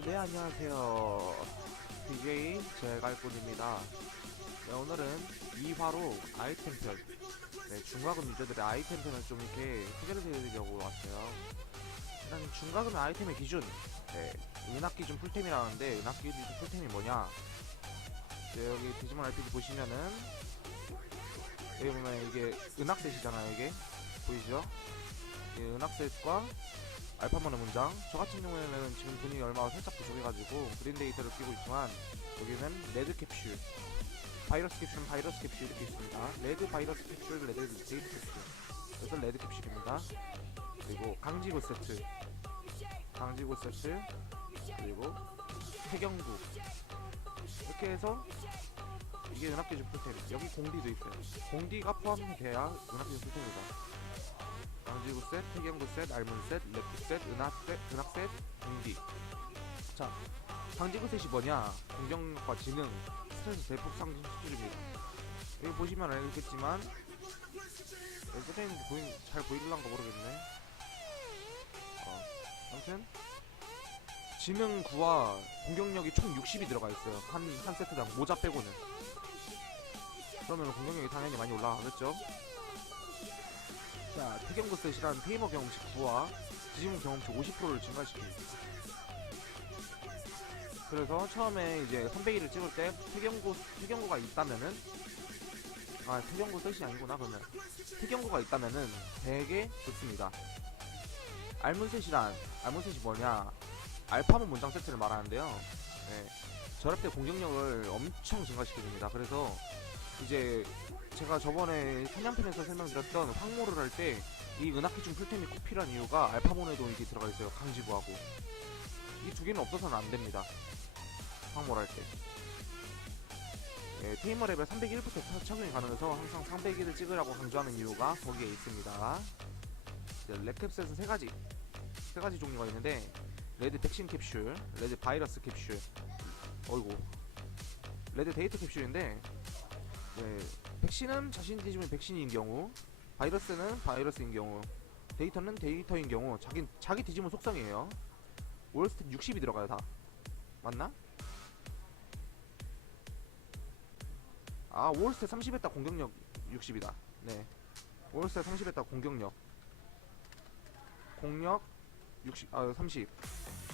아, 네, 안녕하세요. DJ 제갈꾼입니다. 네, 오늘은 2화로 아이템편, 네, 중과금 유저들의 아이템편을 좀 이렇게 소개를 해드리려고 왔어요. 일단 중과금 아이템의 기준, 네, 은학 기준 풀템이라는데, 은학 기준 풀템이 뭐냐? 네, 여기 디지몬 RPG 보시면은, 여기 보면 이게 은학셋이잖아요, 이게. 보이시죠? 이 은학셋과 알파몬의 문장. 저 같은 경우에는 지금 돈이 얼마 살짝 부족해가지고 그린 데이터를 끼고 있지만 여기는 레드 캡슐. 바이러스 캡슐 바이러스 캡슐 이렇게 있습니다. 레드 바이러스 캡슐 레드 데이터 캡슐. 그래서 레드 캡슐입니다. 그리고 강지구 세트. 강지구 세트. 그리고 태경구. 이렇게 해서 이게 은합기준 풀템. 여기 공디도 있어요. 공디가 포함돼야 은합기준 풀템이다 강지구 셋, 태경구 셋, 알문 셋, 랩프 셋, 은학 셋, 은학 셋, 공디. 자, 강지구 셋이 뭐냐? 공격력과 지능, 스트레스 대폭 상승 수준입니다. 여기 보시면 알겠지만, 써있는지 보인, 잘 보이려는가 모르겠네. 어, 아무튼, 지능 9와 공격력이 총 60이 들어가 있어요. 한, 한 세트당 모자 빼고는. 그러면 공격력이 당연히 많이 올라가겠죠? 자, 태경구 셋이란 테이머 경험치 9와 디지몬 경험치 50%를 증가시킵니다. 그래서 처음에 이제 300일을 찍을 때 태경구, 태경구가 있다면은 아, 태경구 셋이 아니구나, 그러면. 태경구가 있다면은 되게 좋습니다. 알문셋이란, 알문셋이 뭐냐? 알파몬 문장 세트를 말하는데요. 네. 저럴 때 공격력을 엄청 증가시켜줍니다. 그래서 이제 제가 저번에 사냥편에서 설명드렸던 황모를 할 때 이 은하키중 풀템이 꼭 필요한 이유가 알파몬에도 이게 들어가 있어요. 강지구하고 이 두 개는 없어서는 안 됩니다. 황모를 할 때. 예, 테이머 레벨 301부터 착용이 가능해서 항상 301을 찍으라고 강조하는 이유가 거기에 있습니다. 랩캡셋은 세 가지, 세 가지 종류가 있는데 레드 백신 캡슐, 레드 바이러스 캡슐, 어이구, 레드 데이터 캡슐인데 네, 백신은 자신 디지몬이 백신인 경우, 바이러스는 바이러스인 경우, 데이터는 데이터인 경우, 자기 자기 디지몬 속성이에요. 월스탯 60이 들어가요 다. 맞나? 아 월스탯 30에다 공격력 60이다. 네. 월스탯 30에다 공격력. 공력 60, 아 30.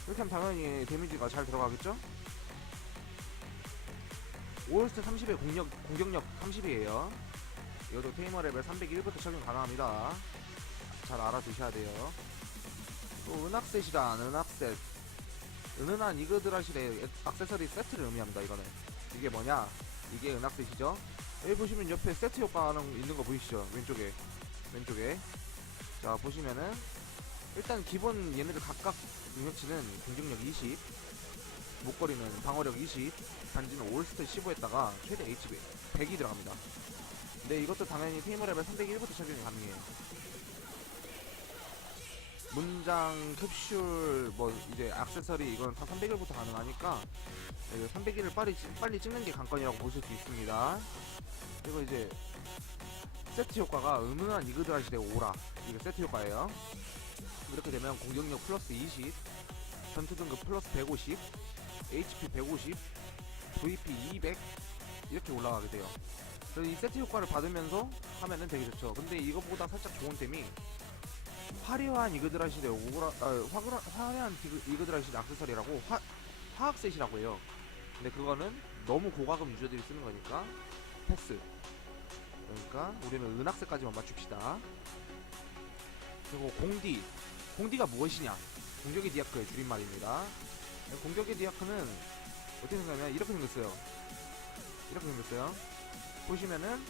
이렇게 하면 당연히 데미지가 잘 들어가겠죠? 올스트 30의 공격, 공격력 30이에요. 이것도 테이머 레벨 301부터 적용 가능합니다. 잘 알아두셔야 돼요. 또 은학셋이란 은학셋. 은은한 이그드라실의 액세서리 세트를 의미합니다, 이거는. 이게 뭐냐? 이게 은학셋이죠? 여기 보시면 옆에 세트 효과는 있는 거 보이시죠? 왼쪽에. 왼쪽에. 자, 보시면은, 일단 기본 얘네들 각각 능력치는 공격력 20, 목걸이는 방어력 20, 반지는 올스트 15에다가 최대 HP 100이 들어갑니다. 근데 이것도 당연히 테이머 레벨 301부터 적용이 가능해요. 문장, 캡슐, 뭐 이제 액세서리 이건 다 301부터 가능하니까 301을 빨리 찍- 빨리 찍는 게 관건이라고 보실 수 있습니다. 그리고 이제 세트 효과가 은은한 이그드라 시대 오라 이게 세트 효과예요. 이렇게 되면 공격력 플러스 20, 전투 등급 플러스 150, HP 150, VP 200 이렇게 올라가게 돼요. 그래서 이 세트 효과를 받으면서 하면은 되게 좋죠. 근데 이것보다 살짝 좋은 템이 화려한 이그드라시드 오그라 아, 화그라, 화려한 이그드라시드 액세서리라고 화, 화학셋이라고 해요. 근데 그거는 너무 고가금 유저들이 쓰는 거니까 패스. 그러니까 우리는 은학셋까지만 맞춥시다. 그리고 공디. 공디가 무엇이냐? 공격의 디아크의 줄임말입니다. 공격의 디아크는 어떻게 생겼냐면 이렇게 생겼어요. 이렇게 생겼어요. 보시면은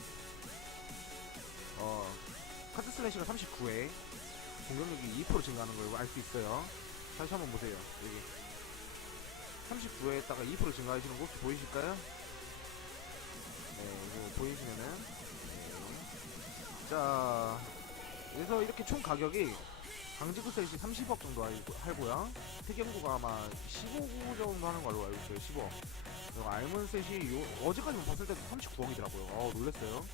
어 카드 슬래시가 39회 공격력이 2% 증가하는 걸 알 수 있어요. 다시 한번 보세요. 여기 39회에다가 2% 증가하시는 거 혹시 보이실까요? 네, 이거 보이시면은 네. 자 그래서 이렇게 총 가격이 강지구 셋이 30억 정도 할고요. 특경구가 아마 15구 정도 하는 걸로 알고 있어요. 15억. 그리고 알몬 셋이 요, 어제까지 봤을 때도 39억이더라고요. 어 놀랬어요.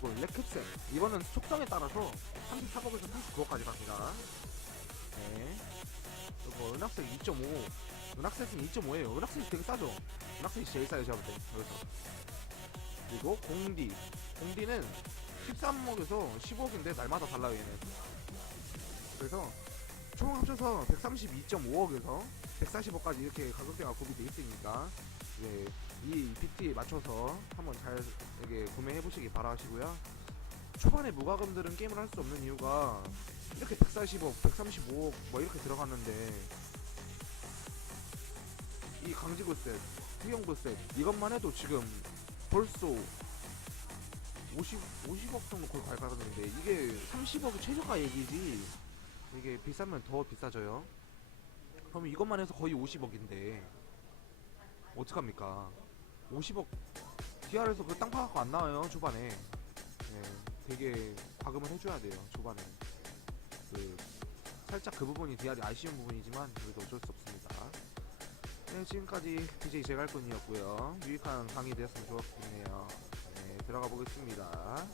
그리고 렉캡셋. 이거는 속성에 따라서 34억에서 39억까지 갑니다. 네. 그리고 은학색 2.5. 은학셋은 2.5예요. 은학셋이 되게 싸죠. 은학셋이 제일 싸요 제가 볼 때. 여기서. 그리고 공디. 공디는 13억에서 15억인데 날마다 달라요 얘는. 그래서 총 합쳐서 132.5억에서 140억까지 이렇게 가격대가 구비되어 있으니까 이제 이 BT에 맞춰서 한번 잘 이게 구매해 보시기 바라시고요. 초반에 무과금들은 게임을 할 수 없는 이유가 이렇게 140억, 135억 뭐 이렇게 들어갔는데 이 강지구 셋, 후영구 셋 이것만 해도 지금 벌써 50, 50억 정도 거의 갈가는데 이게 30억이 최저가 얘기지 이게 비싸면 더 비싸져요. 그럼 이것만 해서 거의 50억인데 어떡합니까? 50억 DR에서 그 땅 파갖고 안 나와요 초반에. 네, 되게 과금을 해줘야 돼요 초반에. 그 살짝 그 부분이 DR이 아쉬운 부분이지만 그래도 어쩔 수 없습니다. 네 지금까지 DJ 제갈꾼이었고요. 유익한 강의 되었으면 좋겠네요. 네 들어가 보겠습니다